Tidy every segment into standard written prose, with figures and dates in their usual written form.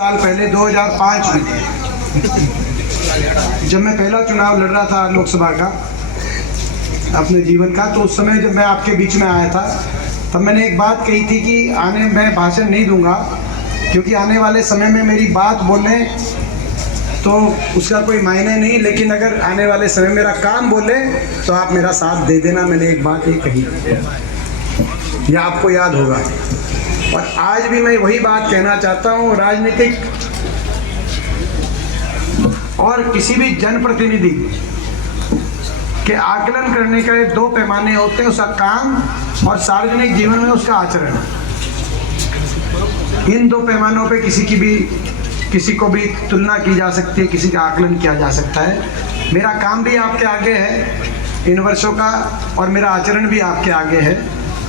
साल पहले 2005 में जब मैं पहला चुनाव लड़ रहा था लोकसभा का अपने जीवन का, तो उस समय जब मैं आपके बीच में आया था तब मैंने एक बात कही थी कि मैं भाषण नहीं दूंगा, क्योंकि आने वाले समय में मेरी बात बोलने तो उसका कोई मायने नहीं, लेकिन अगर आने वाले समय मेरा काम बोले तो आप मेरा साथ दे देना। मैंने एक बात ये कही, यह आपको याद होगा, और आज भी मैं वही बात कहना चाहता हूँ। राजनीतिक और किसी भी जनप्रतिनिधि के आकलन करने के दो पैमाने होते हैं, उसका काम और सार्वजनिक जीवन में उसका आचरण। इन दो पैमानों पे किसी को भी तुलना की जा सकती है, किसी का आकलन किया जा सकता है। मेरा काम भी आपके आगे है इन वर्षों का, और मेरा आचरण भी आपके आगे है।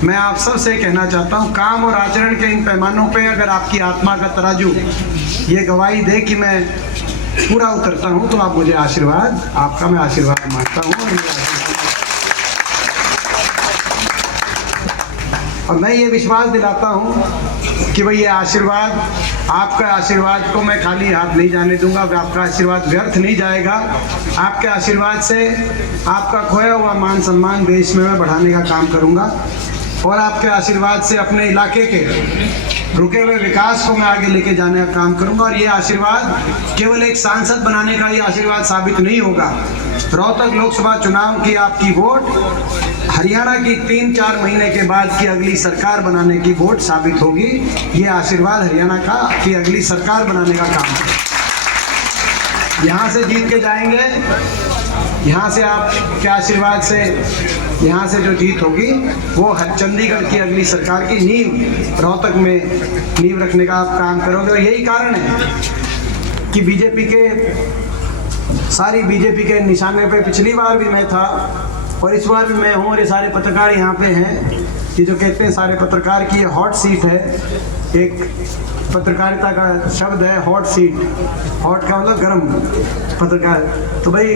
मैं आप सब से कहना चाहता हूँ, काम और आचरण के इन पैमानों पे अगर आपकी आत्मा का तराजू ये गवाही दे कि मैं पूरा उतरता हूँ, तो आप मुझे आशीर्वाद, आपका मैं आशीर्वाद मांगता हूँ। और मैं ये विश्वास दिलाता हूँ कि भाई ये आशीर्वाद, आपका आशीर्वाद को मैं खाली हाथ नहीं जाने दूंगा, आपका आशीर्वाद व्यर्थ नहीं जाएगा। आपके आशीर्वाद से आपका खोया हुआ मान सम्मान देश में मैं बढ़ाने का काम करूंगा, और आपके आशीर्वाद से अपने इलाके के रुके हुए विकास को मैं आगे लेके जाने का काम करूंगा। और ये आशीर्वाद केवल एक सांसद बनाने का ये आशीर्वाद साबित नहीं होगा। रोहतक लोकसभा चुनाव की आपकी वोट हरियाणा की 3-4 महीने के बाद की अगली सरकार बनाने की वोट साबित होगी। ये आशीर्वाद हरियाणा का की अगली सरकार बनाने का काम है। यहाँ से जीत के जाएंगे, यहाँ से आपके आशीर्वाद से यहाँ से जो जीत होगी वो चंडीगढ़ की अगली सरकार की नींव, रोहतक में नींव रखने का आप काम करोगे। और यही कारण है कि सारी बीजेपी के निशाने पे पिछली बार भी मैं था और इस बार भी मैं हूँ, और ये सारे पत्रकार यहाँ पे हैं कि जो कहते हैं सारे पत्रकार की ये हॉट सीट है। एक पत्रकारिता का शब्द है हॉट सीट, हॉट का मतलब गर्म पत्रकार। तो भाई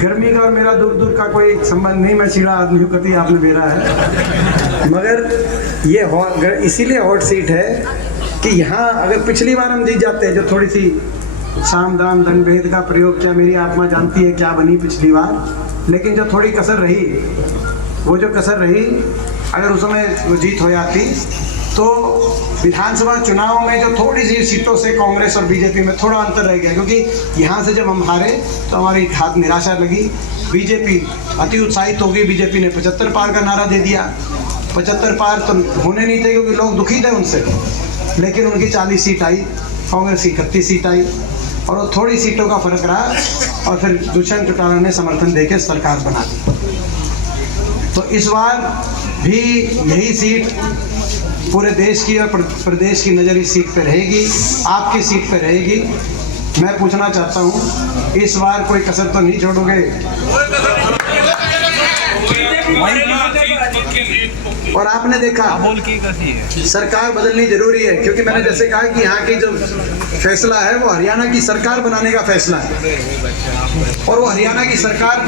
गर्मी का और मेरा दूर दूर का कोई संबंध नहीं, मैं सीधा आदमी हूँ, कभी आपने मेरा है, मगर ये इसीलिए हॉट सीट है कि यहाँ अगर पिछली बार हम जीत जाते हैं, जो थोड़ी सी साम दाम दंड भेद का प्रयोग किया, मेरी आत्मा जानती है क्या बनी पिछली बार, लेकिन जो थोड़ी कसर रही, वो जो कसर रही अगर उस समय वो जीत हो जाती तो विधानसभा चुनाव में जो थोड़ी सी सीटों से कांग्रेस और बीजेपी में थोड़ा अंतर रह गया, क्योंकि यहाँ से जब हम हारे तो हमारी हाथ निराशा लगी। बीजेपी अति उत्साहित हो गई, बीजेपी ने 75 पार का नारा दे दिया। 75 पार तो होने नहीं थे क्योंकि लोग दुखी थे उनसे, लेकिन उनकी 40 सीट आई, कांग्रेस की 31 सीट आई, और वो थोड़ी सीटों का फर्क रहा, और फिर दुष्यंत चौटाला ने समर्थन देकर सरकार बना दी। तो इस बार भी यही सीट पूरे देश की और प्रदेश की नज़र इस सीट पे रहेगी, आपकी सीट पे रहेगी। मैं पूछना चाहता हूँ, इस बार कोई कसर तो नहीं छोड़ोगे? और आपने देखा सरकार बदलनी जरूरी है, क्योंकि मैंने जैसे कहा कि यहाँ की जो फैसला है वो हरियाणा की सरकार बनाने का फैसला है, और वो हरियाणा की सरकार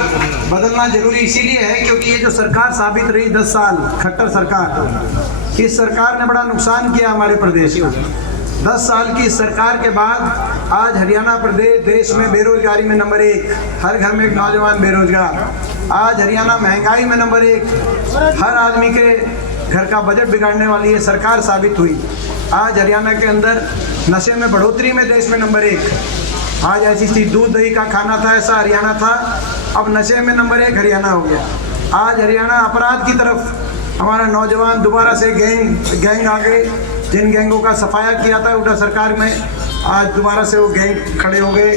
बदलना जरूरी इसीलिए है क्योंकि ये जो सरकार साबित रही 10 साल खट्टर सरकार, इस सरकार ने बड़ा नुकसान किया हमारे प्रदेश का। 10 साल की सरकार के बाद आज हरियाणा प्रदेश देश में बेरोजगारी में नंबर 1, हर घर में एक नौजवान बेरोजगार। आज हरियाणा महंगाई में नंबर 1, हर आदमी के घर का बजट बिगाड़ने वाली ये सरकार साबित हुई। आज हरियाणा के अंदर नशे में बढ़ोतरी में देश में नंबर 1। आज ऐसी चीज दूध दही का खाना था ऐसा हरियाणा था, अब नशे में नंबर 1 हरियाणा हो गया। आज हरियाणा अपराध की तरफ हमारा नौजवान दोबारा से गैंग आ गए, जिन गैंगों का सफाया किया था उल्टा सरकार में, आज दोबारा से वो गैंग खड़े हो गए।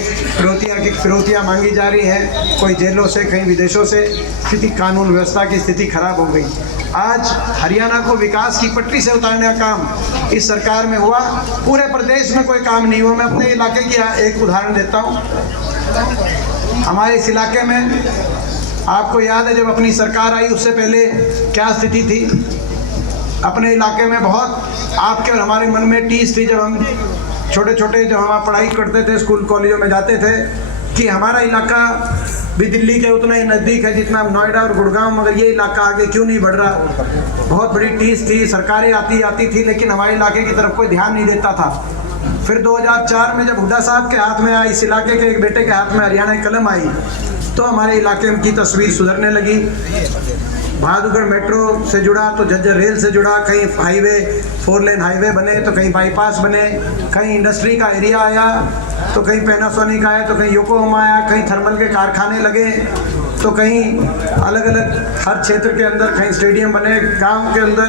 फिरौतियाँ मांगी जा रही हैं, कोई जेलों से कहीं विदेशों से। स्थिति, कानून व्यवस्था की स्थिति खराब हो गई। आज हरियाणा को विकास की पटरी से उतारने का काम इस सरकार में हुआ, पूरे प्रदेश में कोई काम नहीं हुआ। मैं अपने इलाके की एक उदाहरण देता हूँ। हमारे इस इलाके में आपको याद है जब अपनी सरकार आई उससे पहले क्या स्थिति थी? अपने इलाके में बहुत आपके और हमारे मन में टीस थी, जब हम छोटे छोटे जब हम पढ़ाई करते थे, स्कूल कॉलेजों में जाते थे, कि हमारा इलाका भी दिल्ली के उतना ही नज़दीक है जितना नोएडा और गुड़गांव, मगर ये इलाका आगे क्यों नहीं बढ़ रहा। बहुत बड़ी टीस थी, सरकारें आती थी, लेकिन हमारे इलाके की तरफ कोई ध्यान नहीं देता था। फिर 2004 में जब हुड्डा साहब के हाथ में आई, इस इलाके के एक बेटे के हाथ में हरियाणा की कलम आई, तो हमारे इलाके की तस्वीर सुधरने लगी। बहादुरगढ़ मेट्रो से जुड़ा तो झज्जर रेल से जुड़ा, कहीं हाईवे 4 लेन हाईवे बने तो कहीं बाईपास बने, कहीं इंडस्ट्री का एरिया आया तो कहीं पैनासोनिक आया तो कहीं योकोहामा आया, कहीं थर्मल के कारखाने लगे तो कहीं अलग अलग हर क्षेत्र के अंदर कहीं स्टेडियम बने। गांव के अंदर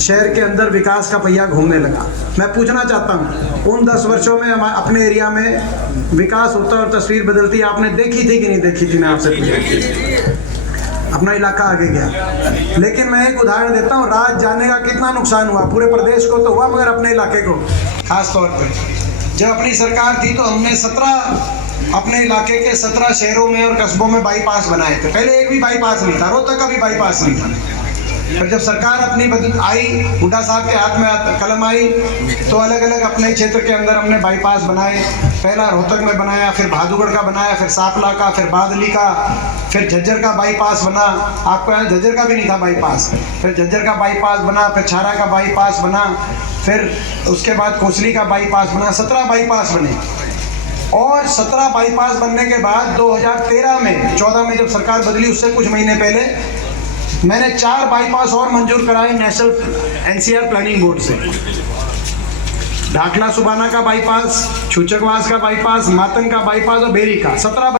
शहर के अंदर विकास का पहिया घूमने लगा। मैं पूछना चाहता हूँ उन 10 वर्षों में अपने एरिया में विकास होता और तस्वीर बदलती आपने देखी थी कि नहीं देखी थी? मैं आपसे अपना इलाका आगे गया। लेकिन मैं एक उदाहरण देता हूँ, राज जाने का कितना नुकसान हुआ, पूरे प्रदेश को तो हुआ मगर अपने इलाके को खास तौर पर। जब अपनी सरकार थी तो हमने 17 अपने इलाके के 17 शहरों में और कस्बों में बाईपास बनाए थे। पहले एक भी बाईपास नहीं था, रोहतक का भी बाईपास नहीं था। पर जब सरकार अपनी आई, हुड्डा साहब के हाथ में कलम आई, तो अलग अलग अपने क्षेत्र के अंदर हमने बाईपास बनाए। पहला रोहतक में बनाया, फिर बहादुरगढ़ का बनाया, फिर सांपला का, फिर बादली का, फिर झज्जर का बाईपास बना। आपको यहाँ झज्जर का भी नहीं था बाईपास, फिर झज्जर का बाईपास बना, फिर छारा का बाईपास बना, फिर उसके बाद कोसली का बाईपास बना। 17 बाईपास बने। और 17 बाईपास बनने के बाद 2013 में 14 में जब सरकार बदली उससे कुछ महीने पहले मैंने 4 बाईपास और मंजूर कराए नेशनल एनसीआर प्लानिंग बोर्ड से। ढाकला सुबाना का बाईपास, छूचकवास का बाईपास, मातंग का बाईपास और बेरी का। 17